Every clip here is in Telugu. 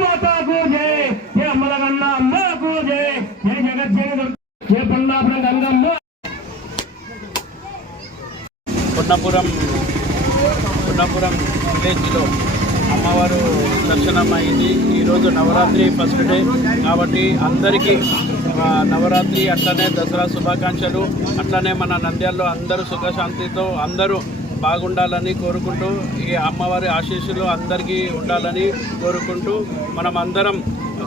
మాతాకు జై జయ అమ్మలగన్న అమ్మకు జయ జయ గంగమ్మ. పున్నపురం పున్నపురం విలేజ్లో అమ్మవారు దర్శనం అయింది ఈరోజు నవరాత్రి ఫస్ట్ డే కాబట్టి అందరికీ నవరాత్రి అట్లనే దసరా శుభాకాంక్షలు. అట్లనే మన నంద్యాల్లో అందరూ సుఖశాంతితో అందరూ బాగుండాలని కోరుకుంటూ ఈ అమ్మవారి ఆశీస్సులు అందరికీ ఉండాలని కోరుకుంటూ మనం అందరం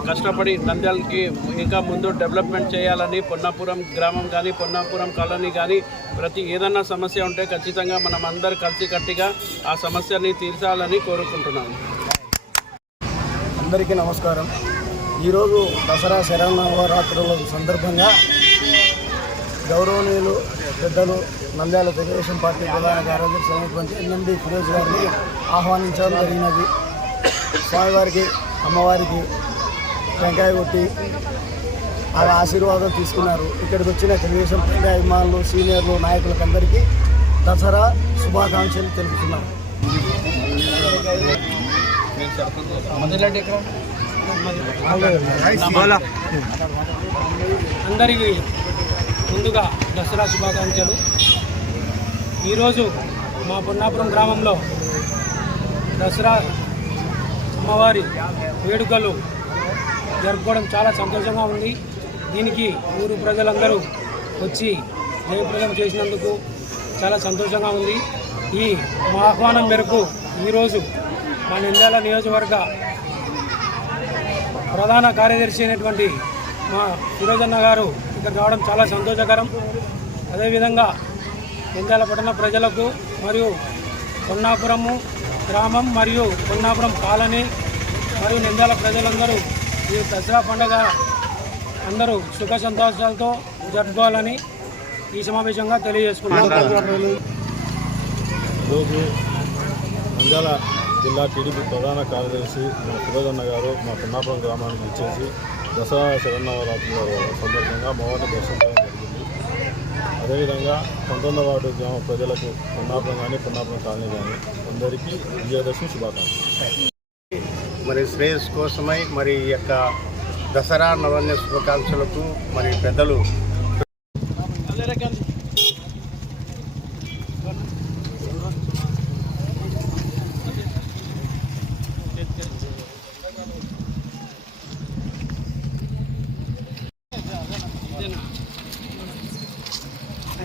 కష్టపడి నంద్యాలకి ఇంకా ముందు డెవలప్మెంట్ చేయాలని పొన్నాపురం గ్రామం కానీ పొన్నాపురం కాలనీ కానీ ప్రతి ఏదన్నా సమస్య ఉంటే ఖచ్చితంగా మనం అందరు కలిసికట్టిగా ఆ సమస్యని తీర్చాలని కోరుకుంటున్నాను అందరికీ నమస్కారం. ఈరోజు దసరా శరణవరాత్రుల సందర్భంగా గౌరవనీయులు పెద్దలు నంద్యాల తెలుగుదేశం పార్టీ ప్రధాన కార్యదర్శి అయినటువంటి ఎన్ఎండి ఫిరోజ్ గారిని ఆహ్వానించడం జరిగినది. స్వామివారికి అమ్మవారికి వెంకాయ కొట్టి ఆ ఆశీర్వాదం తీసుకున్నారు. ఇక్కడికి వచ్చిన తెలుగుదేశం పార్టీ అభిమానులు సీనియర్లు నాయకులకందరికీ దసరా శుభాకాంక్షలు తెలుపుతున్నాం. అందరికీ ముందుగా దసరా శుభాకాంక్షలు. ఈరోజు మా పొన్నాపురం గ్రామంలో దసరా అమ్మవారి వేడుకలు జరుపుకోవడం చాలా సంతోషంగా ఉంది. దీనికి ఊరు ప్రజలందరూ వచ్చి జయప్రదం చేసినందుకు చాలా సంతోషంగా ఉంది. ఈ మా ఆహ్వానం మేరకు ఈరోజు మా నింద్యాల నియోజకవర్గ ప్రధాన కార్యదర్శి అయినటువంటి మా ఫిరోజన్న గారు ఇక్కడ రావడం చాలా సంతోషకరం. అదేవిధంగా నింద్యాల పట్టణ ప్రజలకు మరియు కొన్నాపురము గ్రామం మరియు కొన్నాపురం కాలనీ మరియు నింద్యాల ప్రజలందరూ ఈ దసరా పండుగ అందరూ సుఖ సంతోషాలతో జరుపుకోవాలని ఈ సమావేశంగా నంద్యాల జిల్లా టీడీపీ ప్రధాన కార్యదర్శి మా ఫిరోజన్న గారు మా పిన్నాపురం గ్రామానికి ఇచ్చేసి దసరా శరణవరాత్రుల సందర్భంగా అమ్మవారిని దర్శనం జరిగింది. అదేవిధంగా పంతొమ్మిది వార్డు గ్రామ ప్రజలకు పిన్నాపురం కానీ పిన్నాపురం కాలనీ కానీ అందరికీ విజయదశమి శుభాకాంక్షలు. మరి శ్రేయస్ కోసమై మరి ఈ యొక్క దసరా నవన్య శుభాకాంక్షలకు మరి పెద్దలు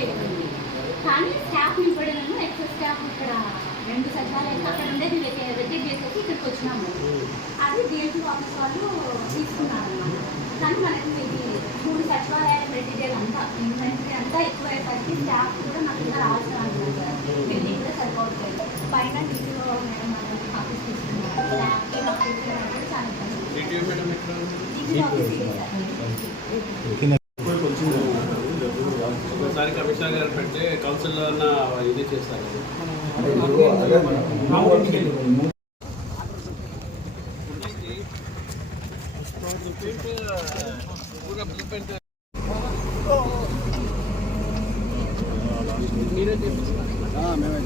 అయిపోయింది కానీ స్టాఫ్ నింపడలను ఎక్సెస్ స్టాఫ్ ఇక్కడ రెండు సచివాలయాలు అక్కడ ఉండేది. వెకేట్ చేసేసి ఇక్కడికి వచ్చినాము. అది డిఎల్టీ ఆఫీస్ వాళ్ళు తీసుకున్నారు కానీ మనకి ఇది మూడు సచివాలయాలు మెటీరియల్ అంతా ఇన్వెంటరీ అంతా ఎక్కువయ్యేసరికి స్టాఫ్ కూడా నాకు ఇంకా రావాల్సిన అనుకున్నారు బిల్డింగ్ కూడా సరిపోవట్లేదు. పైన టీవీలో మేడం వాళ్ళకి ఆఫీస్ తీసుకున్నారు. ఆఫీస్ చాలా ఇబ్బంది. డిగ్రీ ఆఫీస్ ఇది గారు పెట్టే కౌన్సిల్లో ఇది చేస్తారు మేమే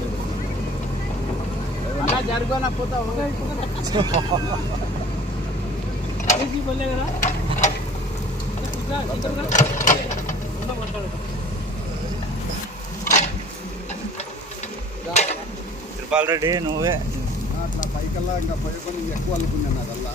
జరుగున పోతావు ఆల్రెడీ నువ్వే. అట్లా పైకల్లా ఇంకా పైకొని ఎక్కువ అనుకున్నాను అదల్లా